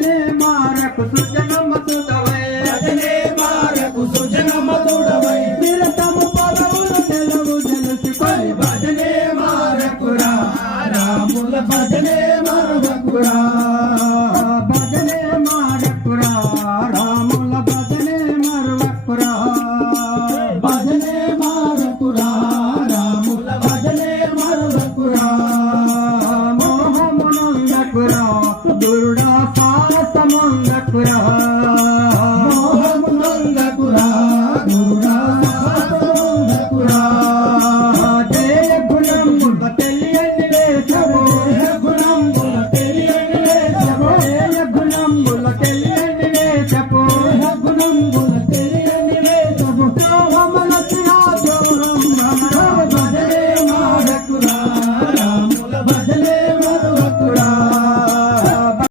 భజనే మారకు సుజనమ సుడవై భజనే మారకు సుజనమ సుడవై నిరతము పదవులు తెలుగు తెలుసుకొని భజనే మారకురా రాముల భజనే మరువకురా భజనే మారకురా రాముల భజనే మరువకురా భజనే మారకురా రాముల భజనే మరువకురా మోహమునందకురా దుర్డా పాసముందకురా